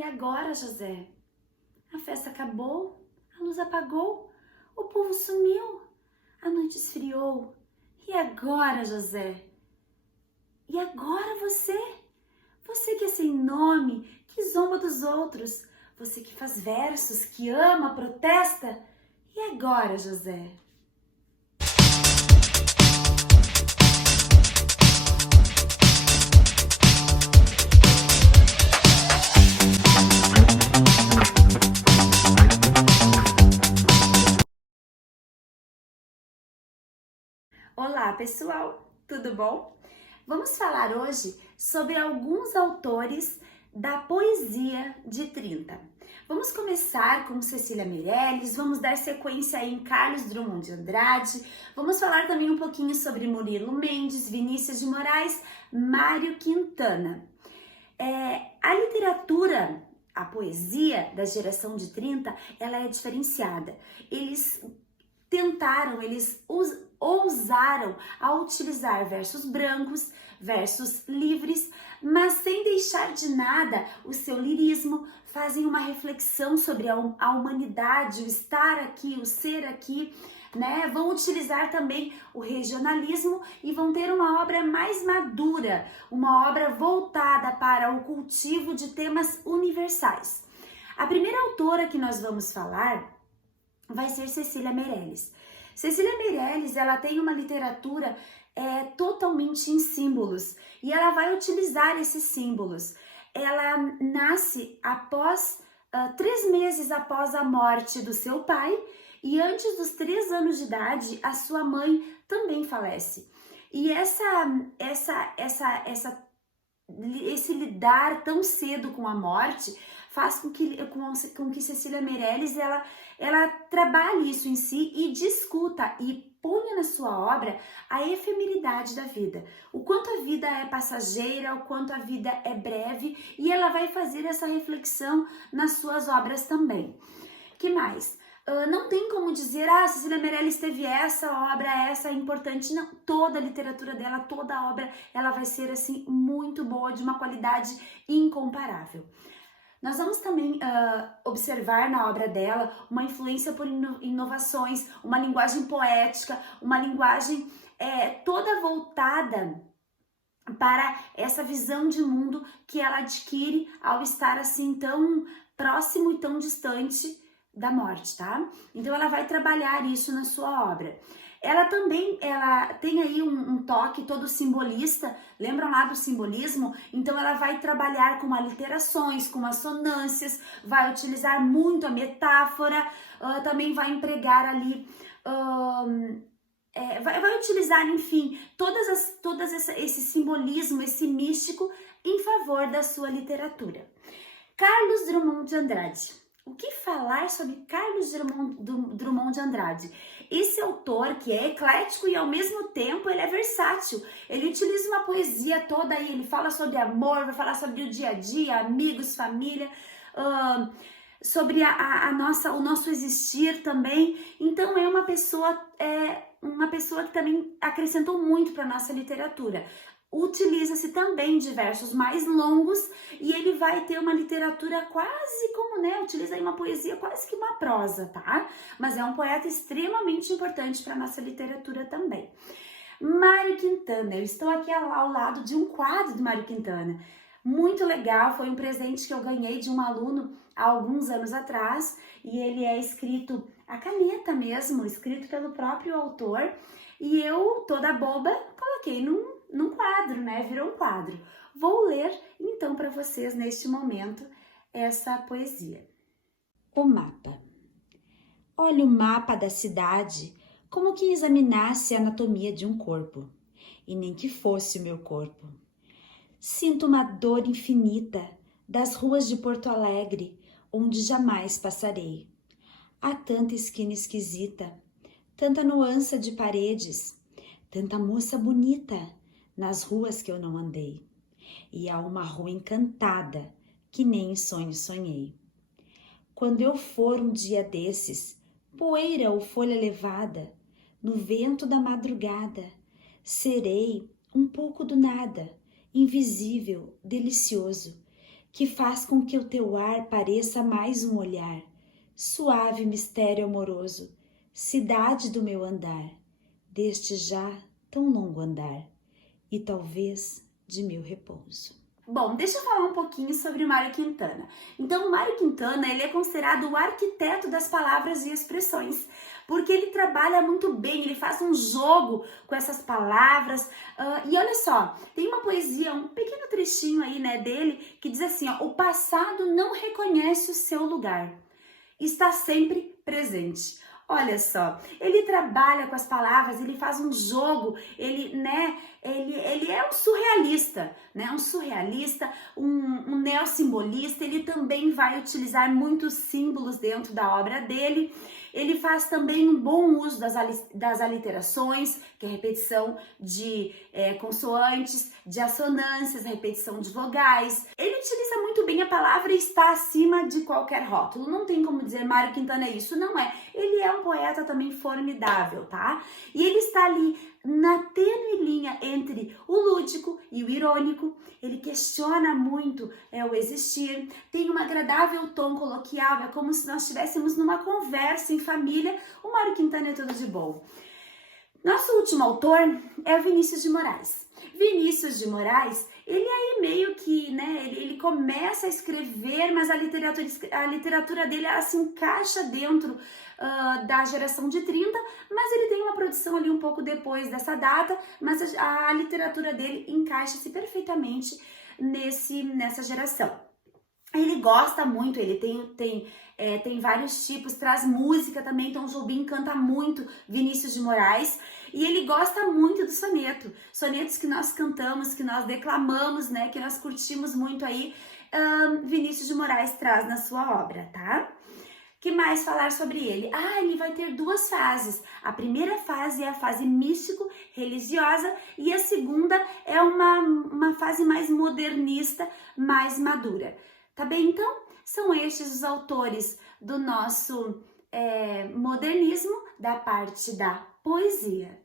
E agora, José? A festa acabou, a luz apagou, o povo sumiu, a noite esfriou. E agora, José? E agora você? Você que é sem nome, que zomba dos outros, você que faz versos, que ama, protesta. E agora, José? Olá, pessoal, tudo bom? Vamos falar hoje sobre alguns autores da poesia de 30. Vamos começar com Cecília Meirelles, vamos dar sequência em Carlos Drummond de Andrade, vamos falar também um pouquinho sobre Murilo Mendes, Vinícius de Moraes, Mário Quintana. A literatura, a poesia da geração de 30, ela é diferenciada. Eles ousaram a utilizar versos brancos, versos livres, mas sem deixar de nada o seu lirismo, fazem uma reflexão sobre a humanidade, o estar aqui, o ser aqui, né? Vão utilizar também o regionalismo e vão ter uma obra mais madura, uma obra voltada para o cultivo de temas universais. A primeira autora que nós vamos falar vai ser Cecília Meirelles. Cecília Meirelles, ela tem uma literatura totalmente em símbolos e ela vai utilizar esses símbolos. Ela nasce após 3 meses após a morte do seu pai e antes dos 3 anos de idade, a sua mãe também falece. E esse lidar tão cedo com a morte faz com que Cecília Meirelles ela trabalhe isso em si e discuta e ponha na sua obra a efemeridade da vida, o quanto a vida é passageira, o quanto a vida é breve, e ela vai fazer essa reflexão nas suas obras também. Que mais? Não tem como dizer, Cecília Meirelles teve essa obra, essa é importante. Não, toda a literatura dela, toda a obra, ela vai ser assim muito boa, de uma qualidade incomparável. Nós vamos também observar na obra dela uma influência por inovações, uma linguagem poética, uma linguagem toda voltada para essa visão de mundo que ela adquire ao estar assim tão próximo e tão distante da morte, tá? Então ela vai trabalhar isso na sua obra. Ela tem aí um toque todo simbolista, lembram lá do simbolismo? Então ela vai trabalhar com aliterações, com assonâncias, vai utilizar muito a metáfora, também vai empregar ali, vai utilizar, enfim, esse simbolismo, esse místico em favor da sua literatura. Carlos Drummond de Andrade. O que falar sobre Carlos Drummond de Andrade? Esse autor que é eclético e ao mesmo tempo ele é versátil. Ele utiliza uma poesia toda aí, ele fala sobre amor, vai falar sobre o dia a dia, amigos, família, sobre o nosso existir também. Então é uma pessoa que também acrescentou muito para a nossa literatura. Utiliza-se também de versos mais longos e ele vai ter uma literatura quase como, utiliza aí uma poesia quase que uma prosa, tá? Mas é um poeta extremamente importante para nossa literatura também. Mário Quintana, eu estou aqui ao lado de um quadro do Mário Quintana. Muito legal, foi um presente que eu ganhei de um aluno há alguns anos atrás e ele é escrito a caneta mesmo, escrito pelo próprio autor e eu, toda boba, coloquei num quadro, virou um quadro. Vou ler então para vocês neste momento essa poesia. O mapa. Olha o mapa da cidade como quem examinasse a anatomia de um corpo, e nem que fosse o meu corpo. Sinto uma dor infinita das ruas de Porto Alegre, onde jamais passarei. Há tanta esquina esquisita, tanta nuance de paredes, tanta moça bonita nas ruas que eu não andei. E há uma rua encantada que nem em sonho sonhei. Quando eu for um dia desses, poeira ou folha levada, no vento da madrugada, serei um pouco do nada, invisível, delicioso, que faz com que o teu ar pareça mais um olhar, suave mistério amoroso, cidade do meu andar, deste já tão longo andar, e talvez de meu repouso. Bom, deixa eu falar um pouquinho sobre o Mário Quintana. Então, o Mário Quintana, ele é considerado o arquiteto das palavras e expressões, porque ele trabalha muito bem, ele faz um jogo com essas palavras. E olha só, tem uma poesia, um pequeno trechinho aí, né, dele, que diz assim, ó, o passado não reconhece o seu lugar, está sempre presente. Olha só, ele trabalha com as palavras, ele faz um jogo, ele é um surrealista, né? Um surrealista, um neossimbolista. Ele também vai utilizar muitos símbolos dentro da obra dele. Ele faz também um bom uso das aliterações, que é a repetição de consoantes, de assonâncias, a repetição de vogais. Ele utiliza muito bem a palavra e está acima de qualquer rótulo. Não tem como dizer Mário Quintana é isso, não é. Ele é um poeta também formidável, tá? E ele está ali na tênue linha entre o lúdico e o irônico. Ele questiona muito o existir, tem um agradável tom coloquial, é como se nós estivéssemos numa conversa em família. O Mário Quintana é tudo de bom. Nosso último autor é o Vinícius de Moraes. Vinícius de Moraes, ele aí meio que, né, ele começa a escrever, mas a literatura dele, ela se encaixa dentro da geração de 30, mas ele tem uma produção ali um pouco depois dessa data, mas a literatura dele encaixa-se perfeitamente nessa geração. Ele gosta muito, ele tem vários tipos, traz música também, então Jobim canta muito Vinícius de Moraes, e ele gosta muito do soneto, sonetos que nós cantamos, que nós declamamos, né, que nós curtimos muito aí, Vinícius de Moraes traz na sua obra, tá? Que mais falar sobre ele? Ele vai ter duas fases. A primeira fase é a fase místico-religiosa e a segunda é uma fase mais modernista, mais madura. Tá bem? Então, são estes os autores do nosso modernismo, da parte da poesia.